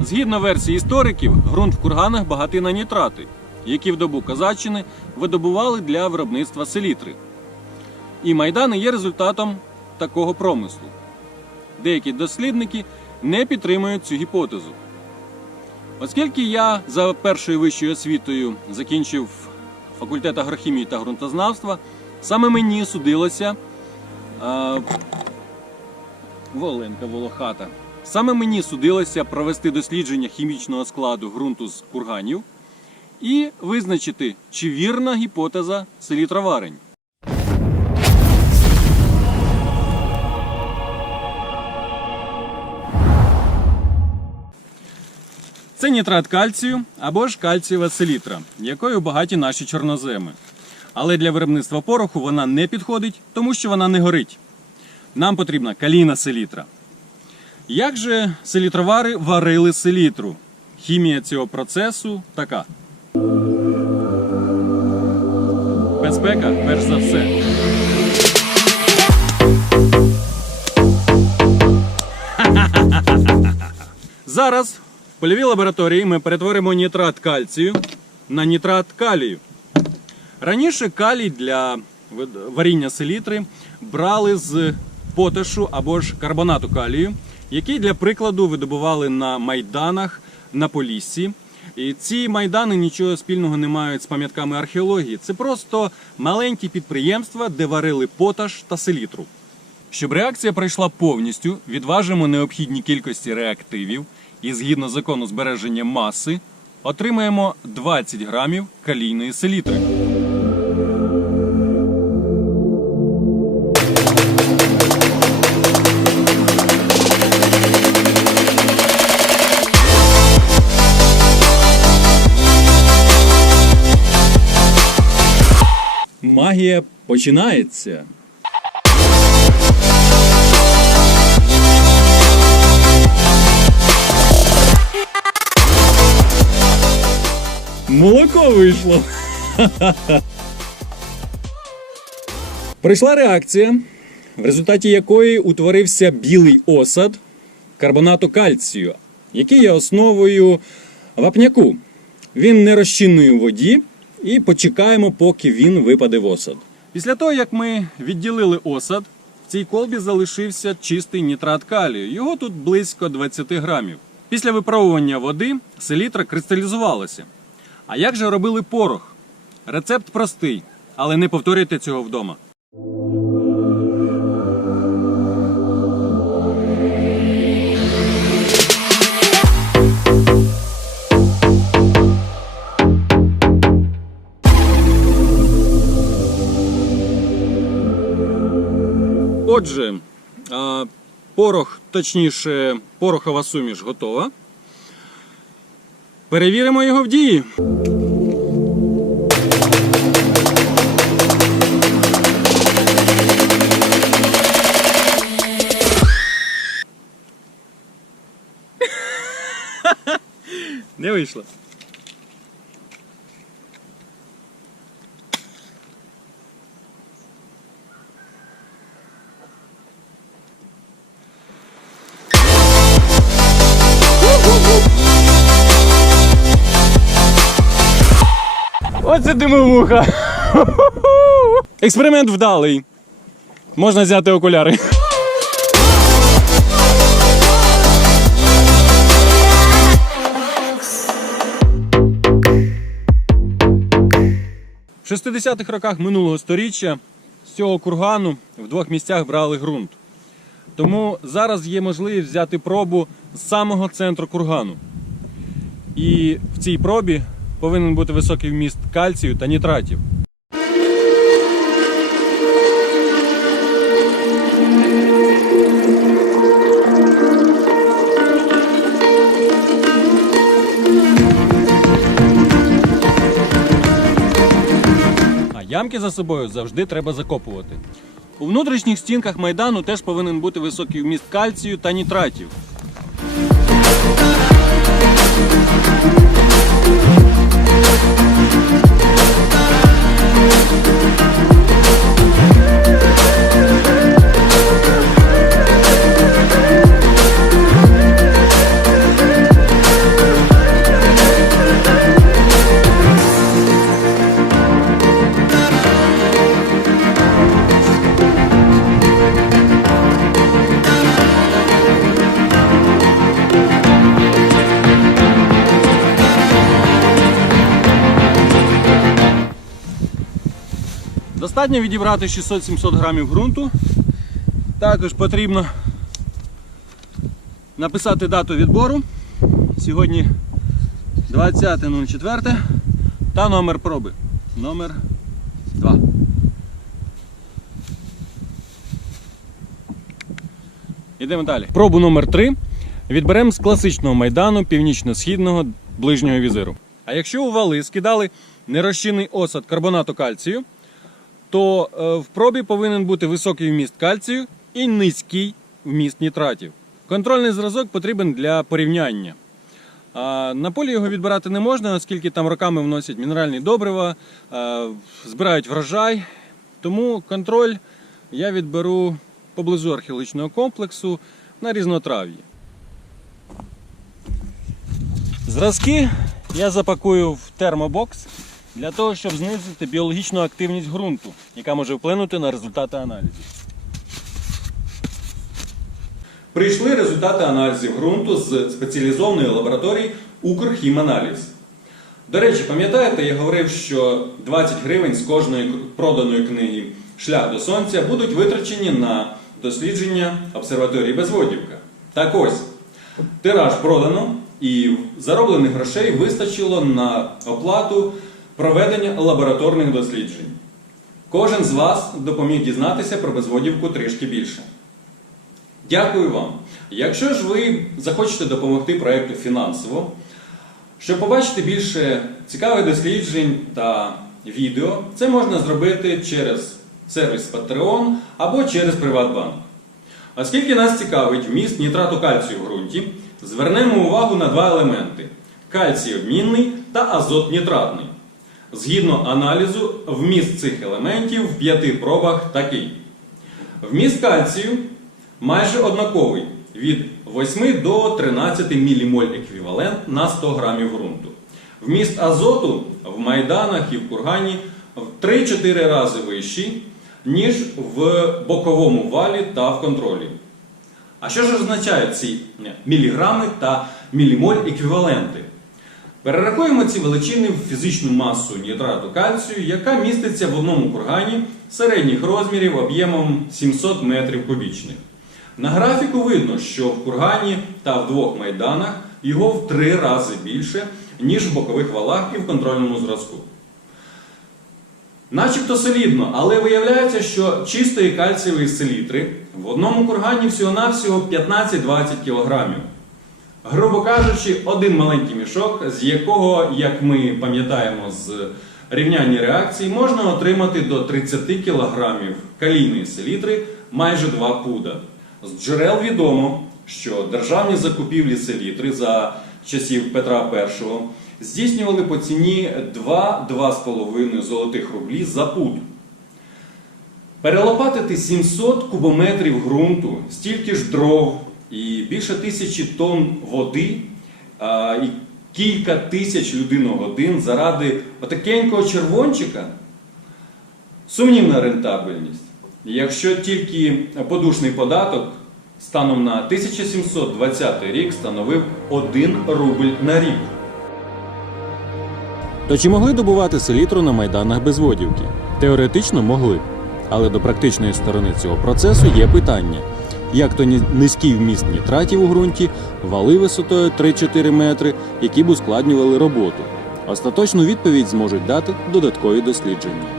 Згідно версії істориків, ґрунт в курганах багатий на нітрати, які в добу Казаччини видобували для виробництва селітри. І майдани є результатом такого промислу. Деякі дослідники не підтримують цю гіпотезу. Оскільки я за першою вищою освітою закінчив факультет агрохімії та ґрунтознавства, саме мені судилося а, Воленка Волохата. Саме мені судилося провести дослідження хімічного складу ґрунту з курганів і визначити, чи вірна гіпотеза селітроварень. Це нітрат кальцію або ж кальцієва селітра, якою багаті наші чорноземи. Але для виробництва пороху вона не підходить, тому що вона не горить. Нам потрібна калійна селітра. Як же селітровари варили селітру? Хімія цього процесу така. Безпека перш за все. Зараз в польовій лабораторії ми перетворимо нітрат кальцію на нітрат калію. Раніше калій для варіння селітри брали з поташу або ж карбонату калію, який для прикладу видобували на майданах на Поліссі. І ці майдани нічого спільного не мають з пам'ятками археології. Це просто маленькі підприємства, де варили поташ та селітру. Щоб реакція пройшла повністю, відважимо необхідні кількості реактивів і згідно закону збереження маси отримаємо 20 грамів калійної селітри. Магія починається. Молоко вийшло. Прийшла реакція, в результаті якої утворився білий осад карбонату кальцію, який є основою вапняку. Він не розчинний у воді, і почекаємо, поки він випаде в осад. Після того, як ми відділили осад, в цій колбі залишився чистий нітрат калію. Його тут близько 20 грамів. Після випробування води селітра кристалізувалася. А як же робили порох? Рецепт простий, але не повторюйте цього вдома. Отже, порох, точніше, порохова суміш готова. Перевіримо його в дії. Не вийшло. Оце димовуха. Експеримент вдалий. Можна взяти окуляри. В 60-х роках минулого сторіччя з цього кургану в двох місцях брали ґрунт. Тому зараз є можливість взяти пробу з самого центру кургану. І в цій пробі повинен бути високий вміст кальцію та нітратів. А ямки за собою завжди треба закопувати. У внутрішніх стінках майдану теж повинен бути високий вміст кальцію та нітратів. Достатньо відібрати 600-700 грамів ґрунту. Також потрібно написати дату відбору. Сьогодні 20.04 та номер проби. Номер 2. Йдемо далі. Пробу номер 3 відберемо з класичного майдану північно-східного ближнього візиру. А якщо у вали скидали нерозчинний осад карбонату кальцію, то е, в пробі повинен бути високий вміст кальцію і низький вміст нітратів. Контрольний зразок потрібен для порівняння. На полі його відбирати не можна, оскільки там роками вносять мінеральні добрива, е, збирають врожай. Тому контроль я відберу поблизу археологічного комплексу на різнотрав'ї. Зразки я запакую в термобокс для того, щоб знизити біологічну активність ґрунту, яка може вплинути на результати аналізів. Прийшли результати аналізів ґрунту з спеціалізованої лабораторії Укрхіманаліз. До речі, пам'ятаєте, я говорив, що 20 гривень з кожної проданої книги Шлях до сонця будуть витрачені на дослідження обсерваторії Безводівка. Так ось, тираж продано, і зароблених грошей вистачило на оплату проведення лабораторних досліджень. Кожен з вас допоміг дізнатися про безводівку трішки більше. Дякую вам. Якщо ж ви захочете допомогти проєкту фінансово, щоб побачити більше цікавих досліджень та відео, це можна зробити через сервіс Patreon або через Приватбанк. Оскільки нас цікавить вміст нітрату кальцію в ґрунті, звернемо увагу на два елементи: кальцій обмінний та азот нітратний. Згідно аналізу, вміст цих елементів в п'яти пробах такий. Вміст кальцію майже однаковий від 8 до 13 мілімоль еквівалент на 100 грамів ґрунту. Вміст азоту в майданах і в кургані в 3-4 рази вищий, ніж в боковому валі та в контролі. А що ж означають ці міліграми та мілімоль еквіваленти? Перерахуємо ці величини в фізичну масу нітрату кальцію, яка міститься в одному кургані середніх розмірів об'ємом 700 метрів кубічних. На графіку видно, що в кургані та в двох майданах його в три рази більше, ніж в бокових валах і в контрольному зразку. Начебто солідно, але виявляється, що чистої кальцієвої селітри в одному кургані всього-навсього 15-20 кг. Грубо кажучи, один маленький мішок, з якого, як ми пам'ятаємо з рівняння реакцій, можна отримати до 30 кг калійної селітри майже 2 пуда. З джерел відомо, що державні закупівлі селітри за часів Петра І здійснювали по ціні 2-2,5 золотих рублі за пуд. Перелопатити 700 кубометрів ґрунту, стільки ж дров і більше тисячі тонн води і кілька тисяч людиногодин заради отакенького червончика сумнівна рентабельність. Якщо тільки подушний податок станом на 1720 рік становив 1 рубль на рік. То чи могли добувати селітру на майданах безводівки? Теоретично могли. Але до практичної сторони цього процесу є питання: як то низький вміст нітратів у ґрунті, вали висотою 3-4 метри, які б ускладнювали роботу. Остаточну відповідь зможуть дати додаткові дослідження.